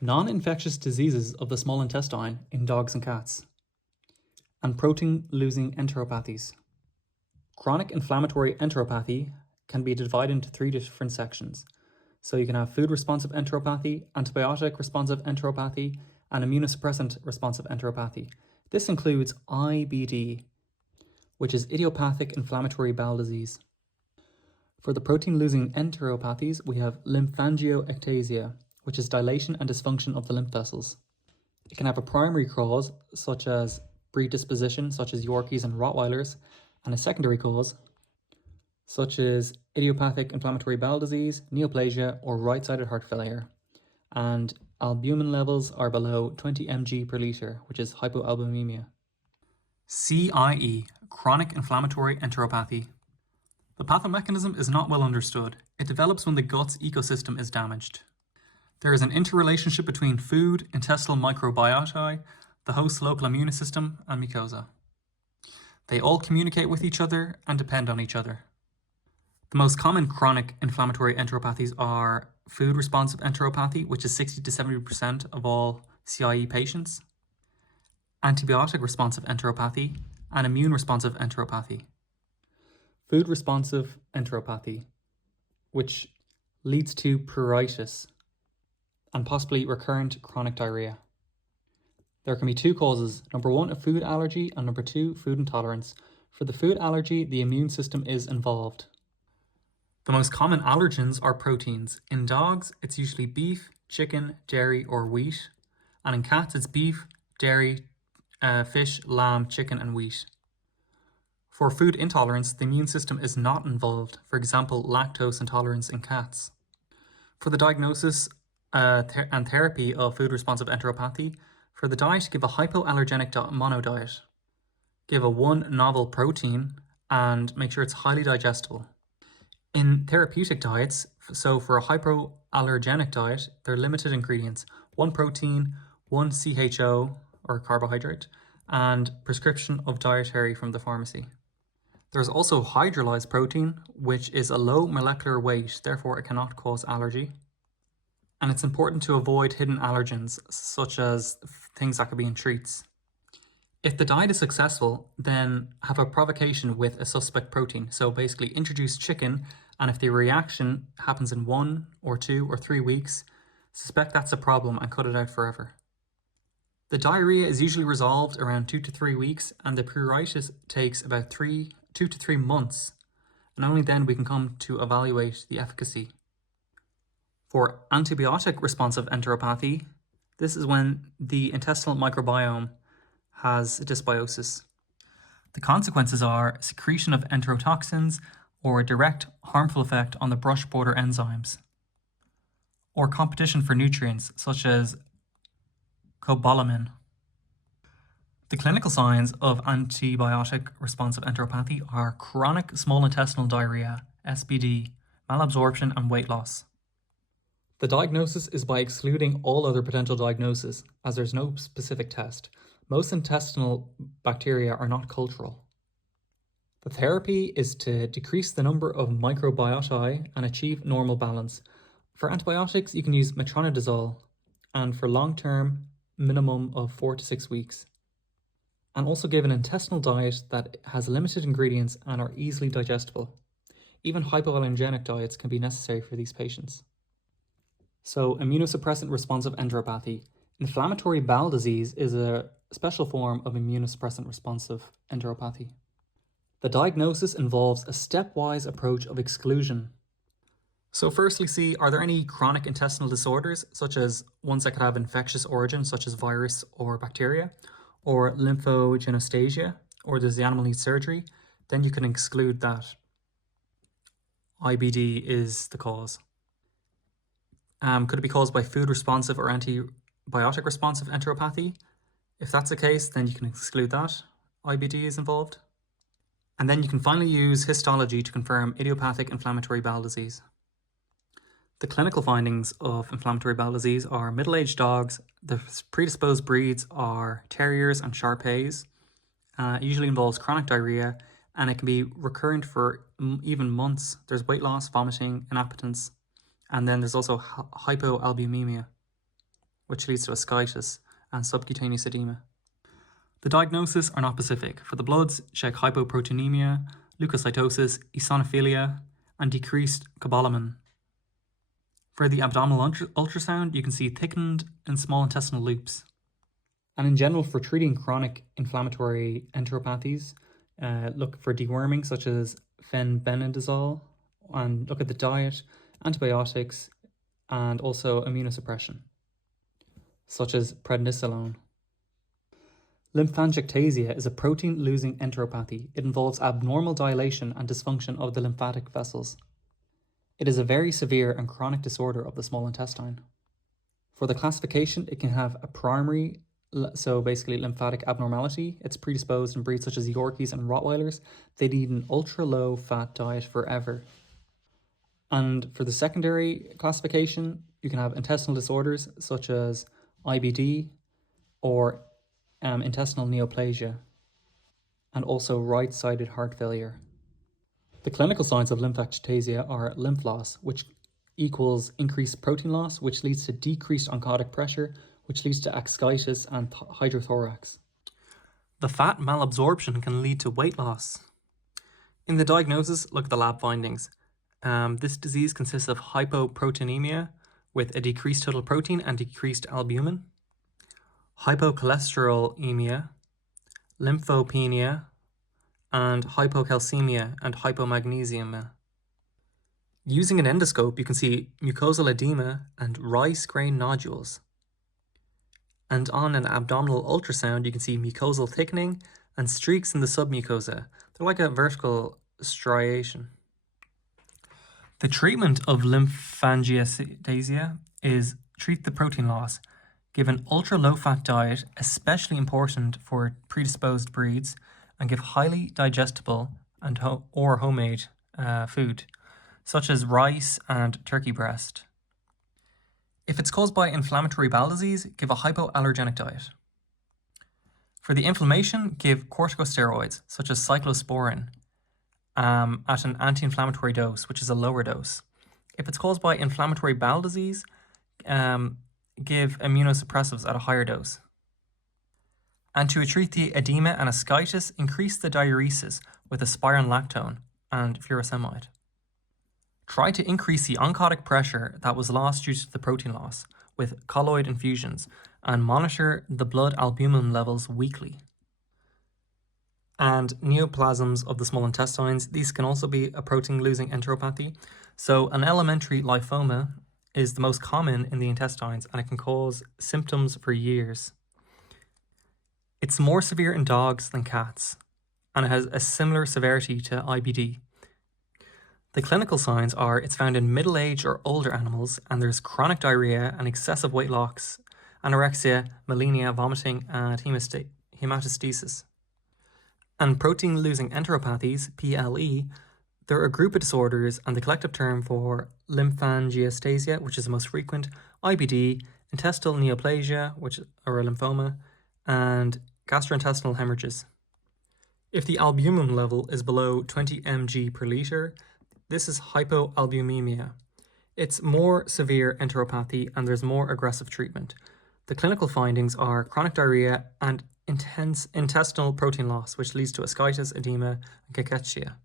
Non-infectious diseases of the small intestine in dogs and cats, and protein-losing enteropathies. Chronic inflammatory enteropathy can be divided into three different sections. So you can have food-responsive enteropathy, antibiotic-responsive enteropathy, and immunosuppressant-responsive enteropathy. This includes IBD, which is idiopathic inflammatory bowel disease. For the protein-losing enteropathies, we have lymphangioectasia, which is dilation and dysfunction of the lymph vessels. It can have a primary cause, such as predisposition, such as Yorkies and Rottweilers, and a secondary cause, such as idiopathic inflammatory bowel disease, neoplasia, or right-sided heart failure. And albumin levels are below 20 mg per litre, which is hypoalbuminemia. CIE, chronic inflammatory enteropathy. The pathomechanism is not well understood. It develops when the gut's ecosystem is damaged. There is an interrelationship between food, intestinal microbiota, the host's local immune system, and mucosa. They all communicate with each other and depend on each other. The most common chronic inflammatory enteropathies are food-responsive enteropathy, which is 60 to 70% of all CIE patients, antibiotic-responsive enteropathy, and immune-responsive enteropathy. Food-responsive enteropathy, which leads to pruritus and possibly recurrent chronic diarrhea. There can be two causes. Number one, a food allergy, and number two, food intolerance. For the food allergy, the immune system is involved. The most common allergens are proteins. In dogs, it's usually beef, chicken, dairy, or wheat. And in cats, it's beef, dairy, fish, lamb, chicken, and wheat. For food intolerance, the immune system is not involved. For example, lactose intolerance in cats. For the diagnosis and therapy of food-responsive enteropathy, for the diet, give a hypoallergenic mono diet. Give a one novel protein and make sure it's highly digestible. In therapeutic diets, so for a hypoallergenic diet, they're limited ingredients. One protein, one CHO or carbohydrate, and prescription of dietary from the pharmacy. There's also hydrolyzed protein, which is a low molecular weight, therefore it cannot cause allergy. And it's important to avoid hidden allergens, such as things that could be in treats. If the diet is successful, then have a provocation with a suspect protein. So basically introduce chicken, and if the reaction happens in 1 or 2 or 3 weeks, suspect that's a problem and cut it out forever. The diarrhea is usually resolved around 2 to 3 weeks, and the pruritus takes about 2 to 3 months, and only then we can come to evaluate the efficacy. For antibiotic-responsive enteropathy, this is when the intestinal microbiome has dysbiosis. The consequences are secretion of enterotoxins or a direct harmful effect on the brush border enzymes, or competition for nutrients such as cobalamin. The clinical signs of antibiotic-responsive enteropathy are chronic small intestinal diarrhea, SBD, malabsorption, and weight loss. The diagnosis is by excluding all other potential diagnoses, as there's no specific test. Most intestinal bacteria are not cultural. The therapy is to decrease the number of microbiota and achieve normal balance. For antibiotics, you can use metronidazole, and for long-term, minimum of 4 to 6 weeks. And also give an intestinal diet that has limited ingredients and are easily digestible. Even hypoallergenic diets can be necessary for these patients. So, immunosuppressant responsive enteropathy. Inflammatory bowel disease is a special form of immunosuppressant responsive enteropathy. The diagnosis involves a stepwise approach of exclusion. So firstly, see, are there any chronic intestinal disorders, such as ones that could have infectious origin, such as virus or bacteria, or lymphogenostasia, or does the animal need surgery? Then you can exclude that. IBD is the cause. Could it be caused by food-responsive or antibiotic-responsive enteropathy? If that's the case, then you can exclude that. IBD is involved. And then you can finally use histology to confirm idiopathic inflammatory bowel disease. The clinical findings of inflammatory bowel disease are middle-aged dogs. The predisposed breeds are terriers and Shar-Peis. It usually involves chronic diarrhea, and it can be recurrent for even months. There's weight loss, vomiting, inappetence, and then there's also hypoalbuminemia. which leads to ascites and subcutaneous edema. The diagnoses are not specific. For the bloods, check hypoproteinemia, leukocytosis, eosinophilia, and decreased cobalamin. For the abdominal ultrasound, you can see thickened and small intestinal loops. And in general, for treating chronic inflammatory enteropathies, look for deworming such as fenbendazole, and look at the diet, antibiotics, and also immunosuppression, such as prednisolone. Lymphangiectasia is a protein-losing enteropathy. It involves abnormal dilation and dysfunction of the lymphatic vessels. It is a very severe and chronic disorder of the small intestine. For the classification, it can have a primary, so basically lymphatic abnormality. It's predisposed in breeds such as Yorkies and Rottweilers. They need an ultra-low fat diet forever. And for the secondary classification, you can have intestinal disorders such as IBD or intestinal neoplasia, and also right-sided heart failure. The clinical signs of lymphangiectasia are lymph loss, which equals increased protein loss, which leads to decreased oncotic pressure, which leads to ascites and hydrothorax. The fat malabsorption can lead to weight loss. In the diagnosis, look at the lab findings. This disease consists of hypoproteinemia with a decreased total protein and decreased albumin, hypocholesterolemia, lymphopenia, and hypocalcemia and hypomagnesemia. Using an endoscope, you can see mucosal edema and rice grain nodules. And on an abdominal ultrasound, you can see mucosal thickening and streaks in the submucosa. They're like a vertical striation. The treatment of lymphangiectasia is treat the protein loss, give an ultra-low-fat diet, especially important for predisposed breeds, and give highly digestible and or homemade food, such as rice and turkey breast. If it's caused by inflammatory bowel disease, give a hypoallergenic diet. For the inflammation, give corticosteroids, such as cyclosporin, at an anti-inflammatory dose, which is a lower dose. If it's caused by inflammatory bowel disease, give immunosuppressives at a higher dose. And to treat the edema and ascites, increase the diuresis with aspirin lactone and furosemide. Try to increase the oncotic pressure that was lost due to the protein loss with colloid infusions, and monitor the blood albumin levels weekly. And neoplasms of the small intestines, these can also be a protein-losing enteropathy. So an elementary lymphoma is the most common in the intestines, and it can cause symptoms for years. It's more severe in dogs than cats, and it has a similar severity to IBD. The clinical signs are it's found in middle-aged or older animals, and there's chronic diarrhea and excessive weight loss, anorexia, bulimia, vomiting, and hematostasis. And protein-losing enteropathies, PLE, they're a group of disorders, and the collective term for lymphangiectasia, which is the most frequent, IBD, intestinal neoplasia, which are a lymphoma, and gastrointestinal hemorrhages. If the albumin level is below 20 mg per litre, this is hypoalbuminemia. It's more severe enteropathy, and there's more aggressive treatment. The clinical findings are chronic diarrhea and intense intestinal protein loss, which leads to ascites, edema, and cachexia.